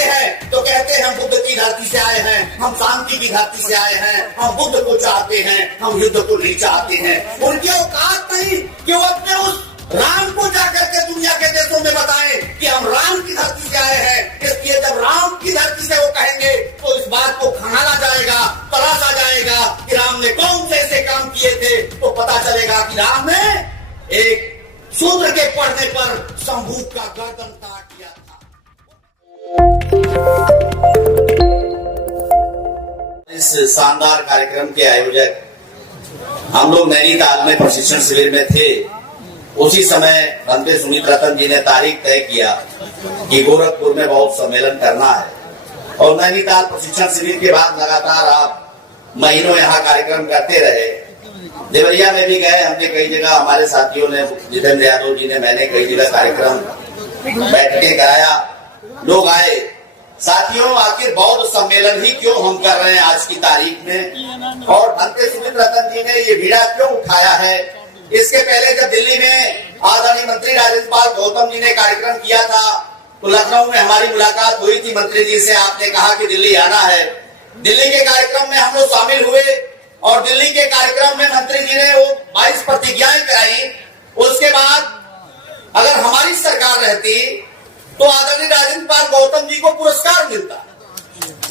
चाहते हैं तो कहते हैं हम बुद्ध की धरती से आए हैं, हम शांति की धरती से आए हैं, हम बुद्ध को चाहते हैं, हम युद्ध को नहीं चाहते हैं। उनकी औकात नहीं कि वो अपने उस राम को जाकर के दुनिया के देशों में बताएं कि हम राम की धरती से आए हैं। इसलिए जब राम की धरती से वो कहेंगे तो इस बात को खंगाला जाएगा, तलाशा जाएगा कि राम ने कौन से ऐसे काम किए थे, तो पता चलेगा कि राम ने एक शूद्र के पढ़ने पर शंभूक का गर्दन काट दिया था। इस शानदार कार्यक्रम के आयोजक हम लोग नैनीताल में प्रशिक्षण शिविर में थे। उसी समय भंते सुमित रतन जी ने तारीख तय किया कि गोरखपुर में बहुत सम्मेलन करना है और नैनीताल प्रशिक्षण शिविर के बाद लगातार आप महीनों यहाँ कार्यक्रम करते रहे। देवरिया में भी गए, हमने कई जगह, हमारे साथियों ने, जितेंद्र यादव जी ने, मैंने कई जगह कार्यक्रम बैठके कराया, लोग आए। साथियों, आखिर बौद्ध सम्मेलन ही क्यों हम कर रहे हैं आज की तारीख में, और भंते सुमित रतन जी ने ये बीड़ा क्यों उठाया है। इसके पहले जब दिल्ली में आदरणीय मंत्री राजेंद्र पाल गौतम जी ने कार्यक्रम किया था तो लखनऊ में हमारी मुलाकात हुई थी मंत्री जी से। आपने कहा कि दिल्ली आना है। दिल्ली के कार्यक्रम में हम लोग शामिल हुए और दिल्ली के कार्यक्रम में मंत्री जी ने वो 22 प्रतिज्ञाएं कराई। उसके बाद अगर हमारी सरकार रहती तो आदरणीय राजेंद्र पाल गौतम जी को पुरस्कार मिलता,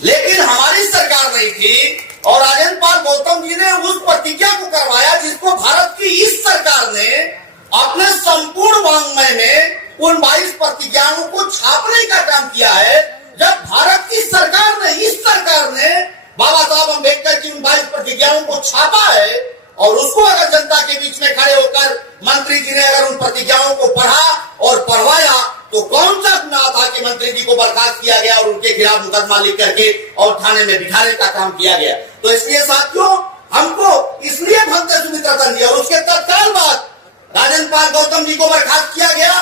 लेकिन हमारी सरकार नहीं थी और राजेंद्र पाल गौतम जी ने उस प्रतिज्ञा को करवाया जिसको भारत की इस सरकार ने अपने संपूर्ण वाङ्मय में उन 22 प्रतिज्ञाओं को छापने का काम किया है। जब भारत की सरकार ने, इस सरकार ने बाबा साहब अम्बेडकर की उन 22 प्रतिज्ञाओं को छापा है और उसको अगर जनता के बीच में खड़े होकर मंत्री जी ने अगर उन प्रतिज्ञाओं को पढ़ा और पढ़वाया तो कौन सा गुनाह था कि मंत्री जी को बर्खास्त किया गया और उनके खिलाफ मुकदमा लिख करके और थाने में बिठाने का काम किया गया। तो इसलिए साथियों, हमको इसलिए भंते सुमित रतन जी और उसके तत्काल बाद राजेंद्र पाल गौतम जी को बर्खास्त किया गया,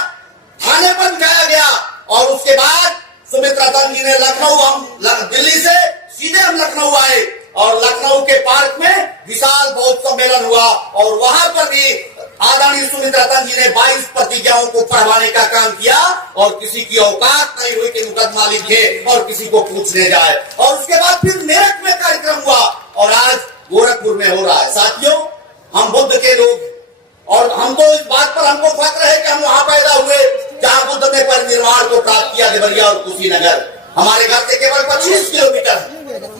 थाने पर बिठाया गया और उसके बाद सुमित रतन जी ने लखनऊ, हम दिल्ली से सीधे हम लखनऊ आए और लखनऊ के पार्क में विशाल बौद्ध सम्मेलन हुआ और वहां पर भी आदरणीय सुमित रतन जी ने 22 प्रतिज्ञाओं को पढ़वाने का काम किया और किसी की औकात नहीं हुई कि मुकदमा लिखे और किसी को पूछने जाए। और उसके बाद फिर मेरठ में कार्यक्रम हुआ और आज गोरखपुर में हो रहा है। साथियों, हम बुद्ध के लोग और हमको इस बात पर हमको फख्र है कि हम वहां पैदा हुए जहां बुद्ध ने परिनिर्वाण को प्राप्त किया, देवरिया और कुशीनगर। हमारे घर से केवल 25 किलोमीटर।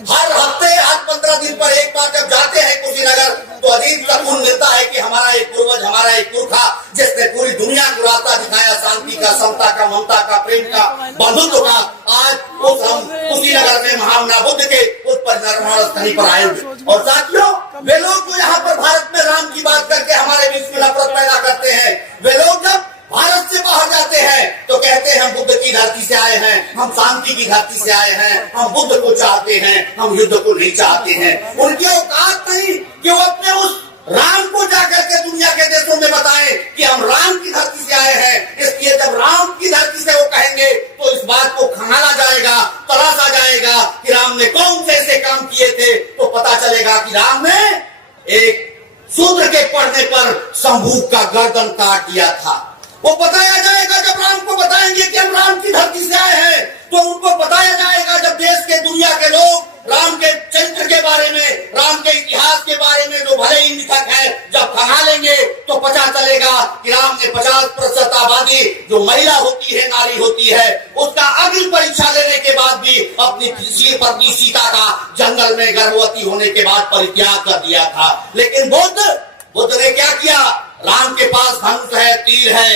हर हफ्ते, हर 15 दिन पर एक बार जब जाते हैं कुशीनगर तो अजीब सुकून मिलता है कि हमारा एक पूर्वज, हमारा एक पुरखा जिसने पूरी दुनिया को रास्ता दिखाया शांति का, समता का, ममता का, प्रेम का, बंधुत्व का, आज उस हम कुशीनगर में महामना बुद्ध के उस परिनिर्वाण स्थली पर आए हुए। और साथियों, वे लोग जो यहाँ पर भारत में राम की बात करके हमारे बीच में नफरत पैदा करते हैं, वे लोग जब भारत से बाहर जाते हैं तो कहते हैं हम बुद्ध की धरती से आए हैं, हम शांति की धरती से आए हैं, हम बुद्ध को चाहते हैं, हम युद्ध को नहीं चाहते हैं। उनकी औकात नहीं कि वो अपने उस राम को जाकर के दुनिया के देशों में बताएं कि हम राम की धरती से आए हैं। इसलिए जब राम की धरती से वो कहेंगे तो इस बात को खंगाला जाएगा, तलाशा जाएगा कि राम ने कौन से ऐसे काम किए थे, तो पता चलेगा कि राम ने एक शूद्र के पढ़ने पर शंभूक का गर्दन काट दिया था। वो बताया जाएगा जब राम को बताएंगे कि हम राम की धरती से आए हैं, तो उनको बताया जाएगा जब देश के, दुनिया के लोग राम के चरित्र के बारे में, राम के इतिहास के बारे में जो भले ही मिथक है, जब खंगालेंगे तो पता चलेगा कि राम ने 50% आबादी जो महिला होती है, नारी होती है, उसका अग्नि परीक्षा लेने के बाद भी अपनी पत्नी सीता का जंगल में गर्भवती होने के बाद परित्याग कर दिया था। लेकिन बुद्ध ने क्या किया? राम के पास धनुष है, तीर है।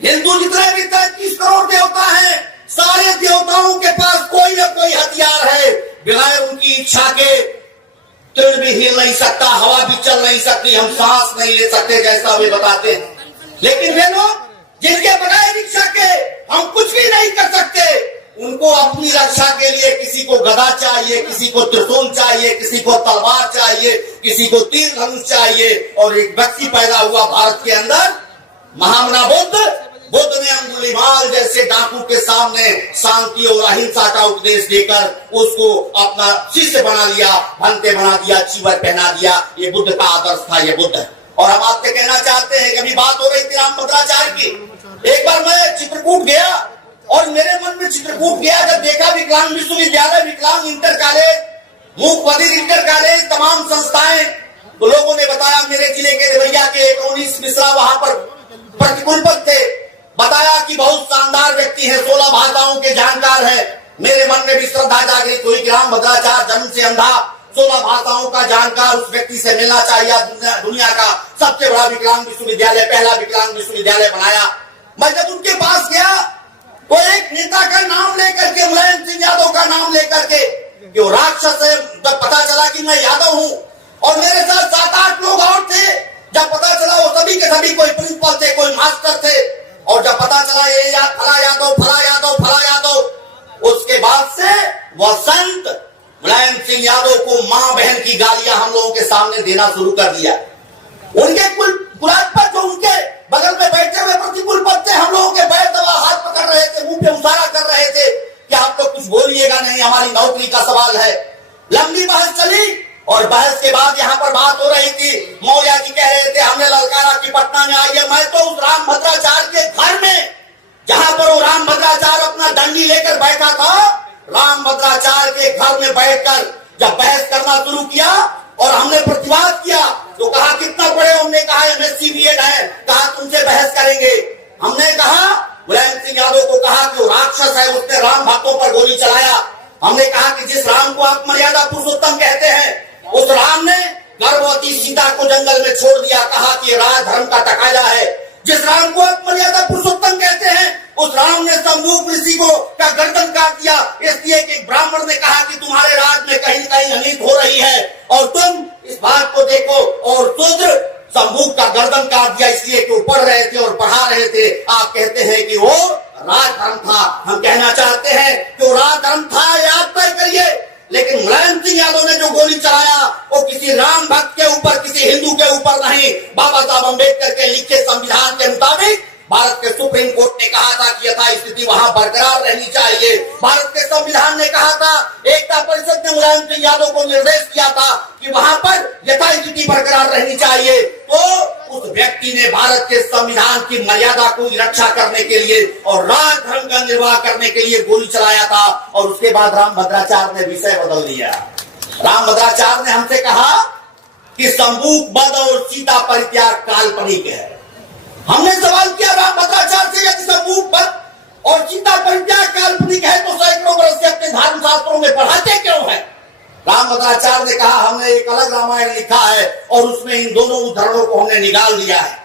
हिंदू जितने भी 33 करोड़ देवता हैं, सारे देवताओं के पास कोई न कोई हथियार है। बगैर उनकी इच्छा के तिल भी हिल नहीं सकता, हवा भी चल नहीं सकती, हम सांस नहीं ले सकते, जैसा वे बताते हैं। लेकिन वे लोग जिनके बगैर इच्छा के हम कुछ भी नहीं कर सकते, उनको अपनी रक्षा के लिए किसी को गदा चाहिए, किसी को त्रिशूल चाहिए, किसी को तलवार चाहिए, किसी को तीर धनुष चाहिए। और एक व्यक्ति पैदा हुआ भारत के अंदर, महामना बुद्ध ने अंगुलीमाल जैसे डाकू के सामने शांति और अहिंसा का उपदेश देकर उसको अपना शिष्य बना लिया, भंते बना दिया, चीवर पहना दिया। ये बुद्ध का आदर्श था, ये बुद्ध है। और हम आपसे कहना चाहते हैं, कभी बात हो रही थी राम भद्राचार्य की। एक बार मैं चित्रकूट गया और मेरे मन में चित्रकूट गया जब देखा विकलांग विश्वविद्यालय, विकलांग इंटर कॉलेज, मूक बधिर इंटर कॉलेज, तमाम संस्थाएं, तो लोगों ने बताया मेरे जिले के देवरिया के 19 मिश्रा वहां पर प्रतिकूल पद थे, बताया कि बहुत शानदार व्यक्ति है, 16 भाषाओं के जानकार है। मेरे मन में भी श्रद्धा जागृत हुई कि राम भद्राचार्य जन्म से अंधा, 16 भाषाओं का जानकार, उस व्यक्ति से मिलना चाहिए। दुनिया का सबसे बड़ा विकलांग विश्वविद्यालय, पहला विकलांग विश्वविद्यालय बनाया। मैं जब उनके पास गया तो एक नेता का नाम लेकर के, मुलायम सिंह यादव का नाम लेकर के, कि वो राक्षस है, जब पता चला कि मैं यादव हूं, और मेरे साथ 7-8 लोग और थे, जब पता चला वो सभी के सभी कोई प्रिंसिपल थे, कोई मास्टर थे, और जब पता चला ये फला यादव, फला यादव, फला यादव, उसके बाद से वह संत मुलायम सिंह यादव को मां बहन की गालियां हम लोगों के सामने देना शुरू कर दिया। उनके कुलाट पर जो उनके बगल में बैठे हुए प्रतिकूल पद थे, हम लोगों के पैर दबा हाथ पकड़ रहे थे, मुंह पे उसारा कर रहे थे कि आप तो कुछ बोलिएगा नहीं, हमारी नौकरी का सवाल है। लंबी बहस चली और बहस के बाद यहाँ पर बात हो रही थी, मौर्या जी कह रहे थे हमने ललकारा कि पटना में आइए। मैं तो उस राम भद्राचार्य के घर में, जहां पर वो राम भद्राचार्य अपना डंडी लेकर बैठा था, राम भद्राचार्य के घर में बैठकर जब बहस करना शुरू किया और हमने प्रतिवाद किया, तो कहा कितना पढ़े, हमने कहा MSc BEd है, कहा तुमसे बहस करेंगे। हमने कहा मुलायम सिंह यादव को कहा कि वो राक्षस है, उसने राम भक्तों पर गोली चलाया। हमने कहा कि जिस राम को आप मर्यादा पुरुषोत्तम कहते हैं, उस राम ने गर्भवती सीता को जंगल में छोड़ दिया, कहा कि राज धर्म का तकाजा है। जिस राम को आप मर्यादा पुरुषोत्तम कहते हैं, उस राम ने शंभूक ऋषि को का गर्दन काट दिया, इसलिए कि ब्राह्मण ने कहा कि तुम्हारे राज में कहीं कहीं अनित हो रही है और तुम इस बात को देखो, और शूद्र शंभूक का गर्दन काट दिया इसलिए कि वो पढ़ रहे थे और पढ़ा रहे थे। आप कहते हैं कि वो राजधर्म था। हम कहना चाहते हैं कि वो राजधर्म था, याद तय करिए। लेकिन मुलायम सिंह यादव ने जो गोली चलाया वो किसी राम भक्त के ऊपर, किसी हिंदू के ऊपर नहीं, बाबा साहब अम्बेडकर के लिखे संविधान के मुताबिक भारत के सुप्रीम कोर्ट ने कहा था कि यथास्थिति वहां बरकरार रहनी चाहिए। भारत के संविधान ने कहा था, एकता परिषद ने मुलायम सिंह यादव को निर्देश दिया था कि वहां पर यथास्थिति बरकरार रहनी चाहिए। तो उस व्यक्ति ने भारत के संविधान की मर्यादा को रक्षा करने के लिए और राजधर्म का निर्वाह करने के लिए गोली चलाया था। और उसके बाद राम भद्राचार्य ने विषय बदल दिया। राम भद्राचार्य ने हमसे कहा कि शंभूक वध और सीता परित्याग काल्पनिक है। हमने सवाल किया राम भद्राचार्य से, यदि शंभूक वध और सीता परित्याग काल्पनिक है तो सैकड़ों वर्ष से अपने धर्म शास्त्रों में पढ़ाते क्यों है? राम भद्राचार्य ने कहा हमने एक अलग रामायण लिखा है और उसमें इन दोनों उदाहरणों को हमने निकाल दिया है।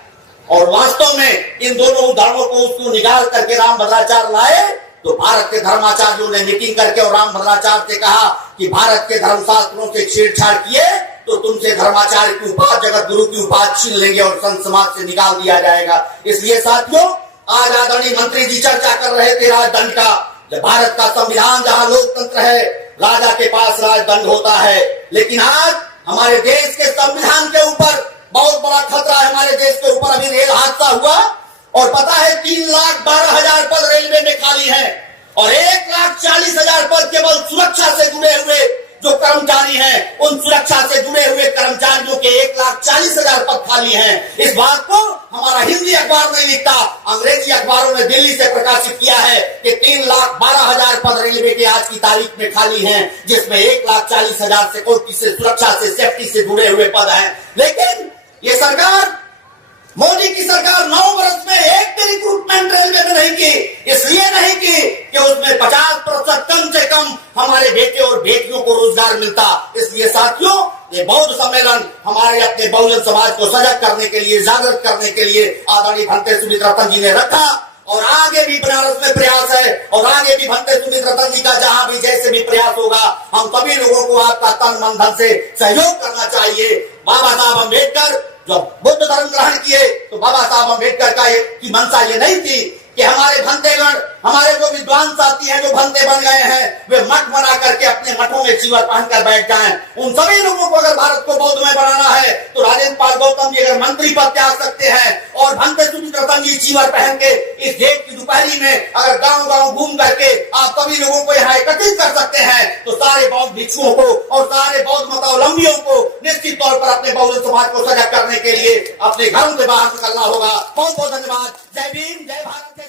और वास्तव में इन दोनों उदाहरणों को उसको निकाल करके राम भद्राचार्य लाए तो भारत के धर्माचार्यों ने मीटिंग करके और राम भद्राचार्य से कहा कि भारत के धर्मशास्त्रों से छेड़छाड़ किए तो तुमसे धर्माचार्य की उपाधि, जगत गुरु की उपाधि छीन लेंगे और संत समाज से निकाल दिया जाएगा। इसलिए साथियों, आज आदरणीय मंत्री जी चर्चा कर रहे थे राजदंड का। जब भारत का संविधान, जहां लोकतंत्र है, राजा के पास राजदंड होता है, लेकिन आज हमारे देश के संविधान के ऊपर बहुत बड़ा खतरा है। हमारे देश के ऊपर अभी रेल हादसा हुआ और पता है 3,12,000 पद रेलवे में खाली है और 1,40,000 पद केवल सुरक्षा से जुड़े हुए जो कर्मचारी हैं, उन सुरक्षा से जुड़े हुए कर्मचारियों के 1,40,000 पद खाली हैं। इस बात को हमारा हिंदी अखबार नहीं लिखता, अंग्रेजी अखबारों ने दिल्ली से प्रकाशित किया है कि 3,12,000 पद रेलवे के आज की तारीख में खाली हैं, जिसमें 1,40,000 सिक्योरिटी से, सुरक्षा से, सेफ्टी से जुड़े हुए पद हैं। लेकिन ये सरकार, मोदी की सरकार 9 वर्ष में एक भी रिक्रूटमेंट रेलवे में नहीं की। इसलिए नहीं की कि उसमें 50% कम से कम हमारे बेटे और बेटियों को रोजगार मिलता। इसलिए साथियों, ये बौद्ध सम्मेलन हमारे अपने बहुजन समाज को सजग करने के लिए, जागृत करने के लिए आदरणीय भंते सुमित रतन जी ने रखा और आगे भी बनारस में प्रयास है और आगे भी भंते सुमित रतन जी का जहां भी जैसे भी प्रयास होगा, हम सभी लोगों को आपका तन मन धन से सहयोग करना चाहिए। बाबा साहब अम्बेडकर जब बुद्ध धर्म ग्रहण किए तो बाबा साहब अम्बेडकर की मंशा ये नहीं थी कि हमारे भंतेगण, हमारे जो विद्वान साथी हैं जो भंते बन गए हैं, वे मठ बना करके अपने मठों में चीवर पहनकर बैठ जाएं। उन सभी लोगों को अगर भारत को बौद्धमय बनाना है तो राजेंद्र पाल गौतम जी अगर मंत्री पद त्याग सकते हैं और भंते सुमित रतन जी चीवर पहन के इस जेठ की दोपहरी में अगर गांव गांव घूम करके आप सभी लोगों को यहाँ एकत्रित कर सकते हैं तो सारे बौद्ध भिक्षुओं को और सारे बौद्ध मतावलंबियों को निश्चित तौर पर अपने बहुजन समाज को सजग करने के लिए अपने घरों से बाहर निकलना होगा। बहुत बहुत धन्यवाद। जय भीम, जय भारत, जय